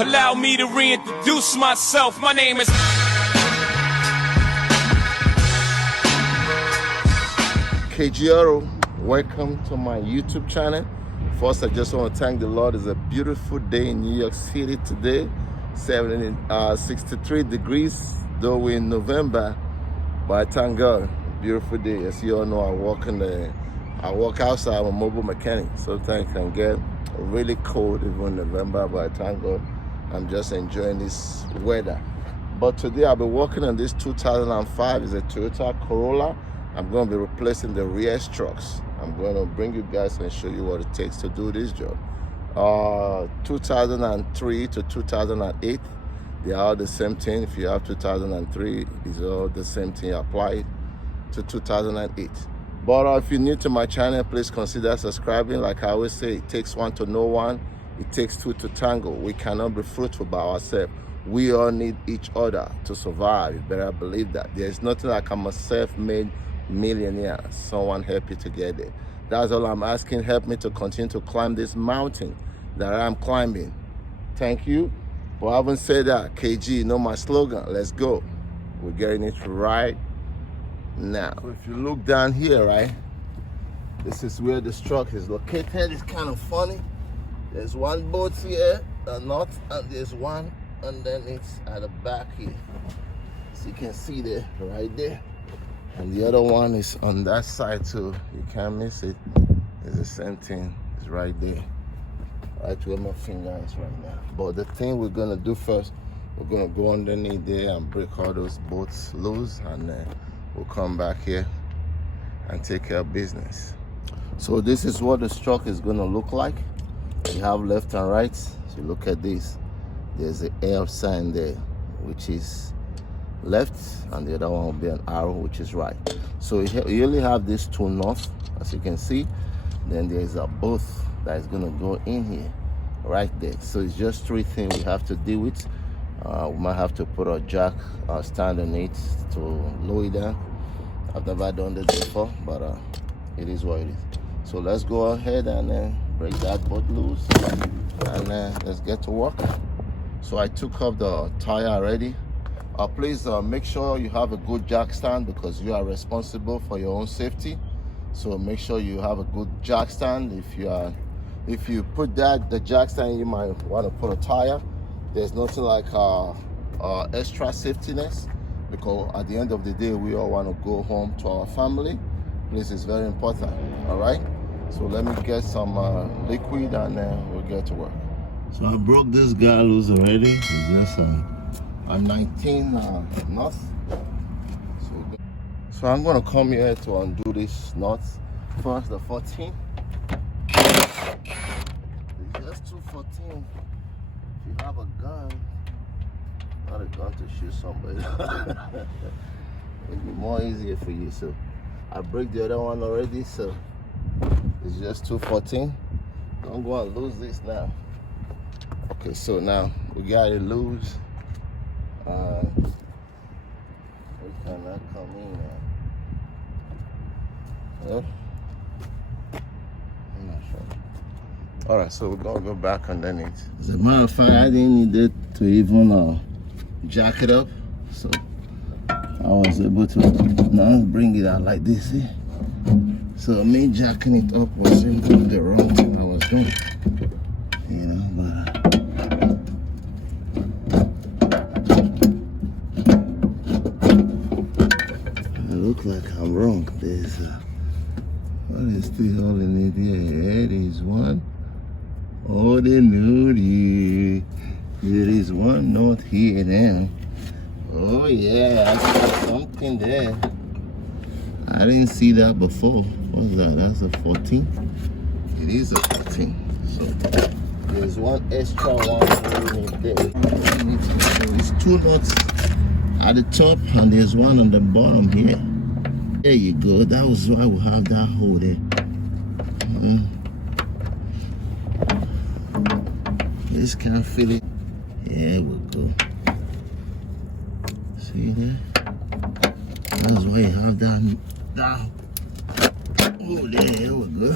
Allow me to reintroduce myself. My name is KGRO. Welcome to my YouTube channel. First, I just want to thank the Lord. It's a beautiful day in New York City today. 63 degrees, though we're in November, but I thank God. Beautiful day. As you all know, I work outside. I'm a mobile mechanic. Sometimes it can get really cold even in November, but I thank God I'm just enjoying this weather. But today I'll be working on this 2005. It's a Toyota Corolla. I'm going to be replacing the rear struts. I'm going to bring you guys and show you what it takes to do this job. 2003 to 2008, they are all the same thing. If you have 2003, it's all the same thing applied to 2008. But if you're new to my channel, please consider subscribing. Like I always say, it takes one to know one. It takes two to tango. We cannot be fruitful by ourselves. We all need each other to survive. You better believe that. There's nothing like I'm a self-made millionaire. Someone help you to get there. That's all I'm asking. Help me to continue to climb this mountain that I'm climbing. Thank you. But I haven't said that. KG, you know my slogan. Let's go. We're getting it right now. So if you look down here, right, this is where the struct is located. It's kind of funny. There's one bolt here, the nut, and there's one underneath at the back here. So you can see there, right there. And the other one is on that side too. You can't miss it. It's the same thing. It's right there. Right where my finger is right now. But the thing we're gonna do first, we're gonna go underneath there and break all those bolts loose, and then we'll come back here and take care of business. So this is what the struct is gonna look like. You have left and right. So look at this. There's an L sign there, which is left, and the other one will be an arrow, which is right. So you only have these two nuts, as you can see. Then there's a bolt that is going to go in here, right there. So it's just three things we have to deal with. We might have to put a jack stand on it to lower it down. I've never done this before, but it is what it is. So let's go ahead and break that bolt loose, and let's get to work. So I took off the tire already. Please make sure you have a good jack stand, because you are responsible for your own safety. So make sure you have a good jack stand. If you put the jack stand, you might want to put a tire. There's nothing like extra safetiness, because at the end of the day, we all want to go home to our family. This is very important. All right. So let me get some liquid, and we'll get to work. So I broke this guy loose already. It's just a 19 nuts. So I'm gonna come here to undo this nuts. First, the 14. It's just 214. If you have a gun, not a gun to shoot somebody, it'll be more easier for you. So I break the other one already. So it's just 214. Don't go and lose this now. Okay, so now we got it loose. We cannot come in now. Well, I'm not sure. All right, so we're gonna go back underneath. As a matter of fact, I didn't need it to even jack it up, so I was able to now bring it out like this. See? So me jacking it up wasn't the wrong thing I was doing, you know, but. Look like I'm wrong. There's what is still holding it here? There is one. Oh, the nudie. There is one note here now. Oh yeah, I got something there. I didn't see that before. What's that? That's a 14. It is a 14. So there's one extra one holding it there. There's two nuts at the top, and there's one on the bottom here. There you go. That was why we have that hole there. This can't feel it. There we go. See there? That's why you have that hole there. There we go.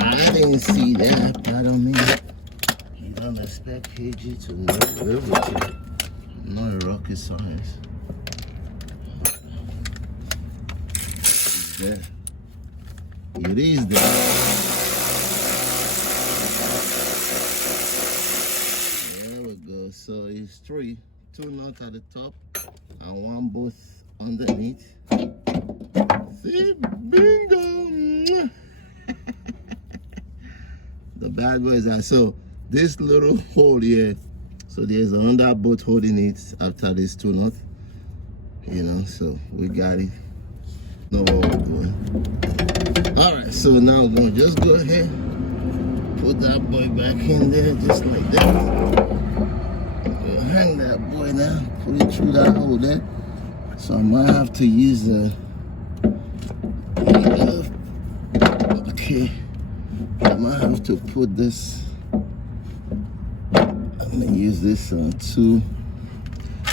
I didn't see that. Pardon me. You don't don't expect KG to know everything. Not rocket science. It's there. It is there. There we go. So it's 3, 2 nuts at the top and 1 both underneath. See, bingo! The bad boys are so this little hole here. So there's another boat holding it after these 2 nuts. You know, so we got it. Know what we're doing. Alright, so now we're gonna just go ahead, put that boy back in there just like that. We'll hang that boy now, put it through that hole there. So I might have to use okay. I might have to put this. I'm gonna use this too.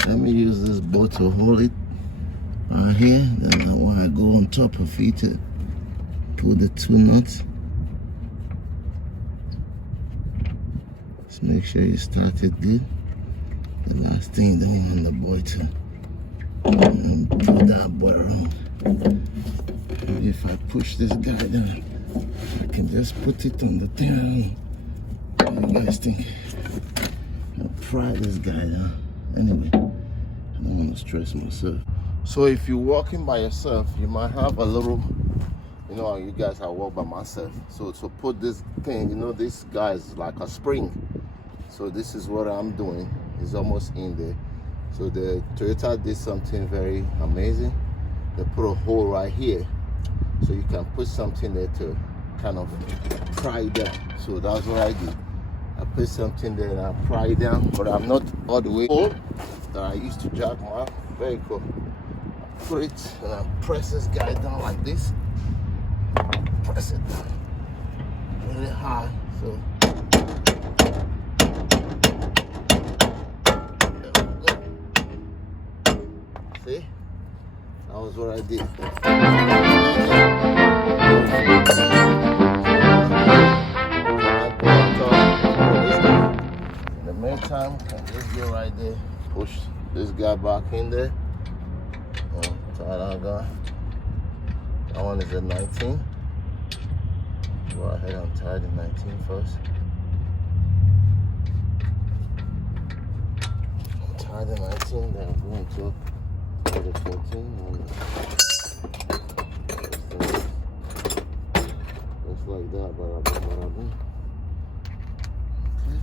Let me use this boat to hold it right here. Then when I go on top of it, put the 2 nuts. Just make sure you start it good. The last thing, then you want the boy to put that boy around. Maybe if I push this guy down, I can just put it on the thing. What do you guys think? I'll pry this guy down. Anyway, I don't want to stress myself. So if you're walking by yourself, you might have a little, you know, you guys, I walk by myself. So to put this thing, you know, this guy is like a spring. So this is what I'm doing. It's almost in there. So the Toyota did something very amazing. They put a hole right here. So you can put something there to kind of pry it down. So that's what I did. I put something there and I pry it down, but I'm not all the way up that I used to jack my vehicle. I put it and I press this guy down like this. Press it down really high. So see? That was what I did. In the meantime, I just go right there, push this guy back in there. Tie that guy. That one is a 19. Go ahead and tie the 19 first. Tie the 19, then I'm going to the 14. Just like that, bada boom. Okay.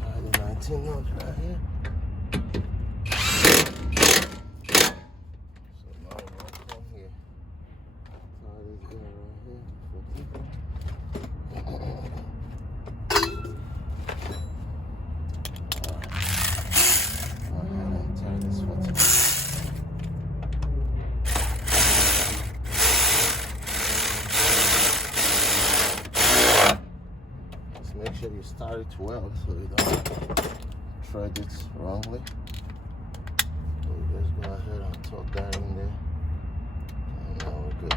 Tie the 19 knots right here. So now we're going to come here. Tie this guy right here. 14. Make sure you start it well so you don't thread it wrongly. So you just go ahead and tuck that in there. And now we're good.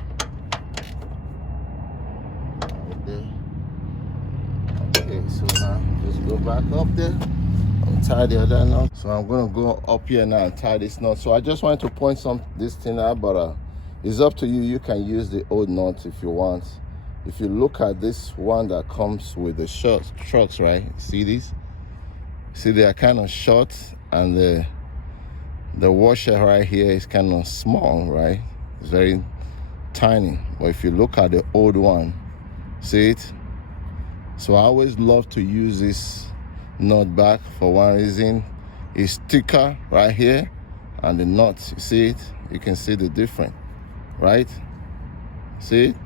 Right there. Okay, so now just go back up there and tie the other knot. So I'm gonna go up here now and tie this knot. So I just wanted to point this thing out, but it's up to you. You can use the old knot if you want. If you look at this one that comes with the trucks, right? See these? See, they are kind of short, and the washer right here is kind of small, right? It's very tiny. But if you look at the old one, see it? So I always love to use this nut back for one reason. It's thicker right here, and the nut, you see it? You can see the difference, right? See it?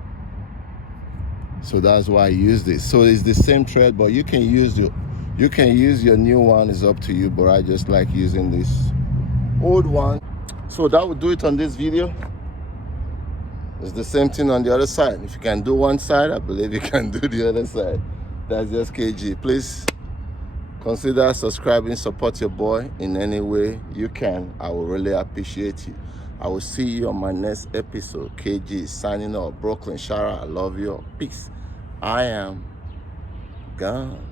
So that's why I use this. So it's the same thread, but you can use your new one. It's up to you, but I just like using this old one. So that would do it on this video. It's the same thing on the other side. If you can do one side, I believe you can do the other side. That's just KG. Please consider subscribing, support your boy in any way you can. I will really appreciate you. I will see you on my next episode. KG signing off. Brooklyn, shout out. I love you. Peace. I am gone.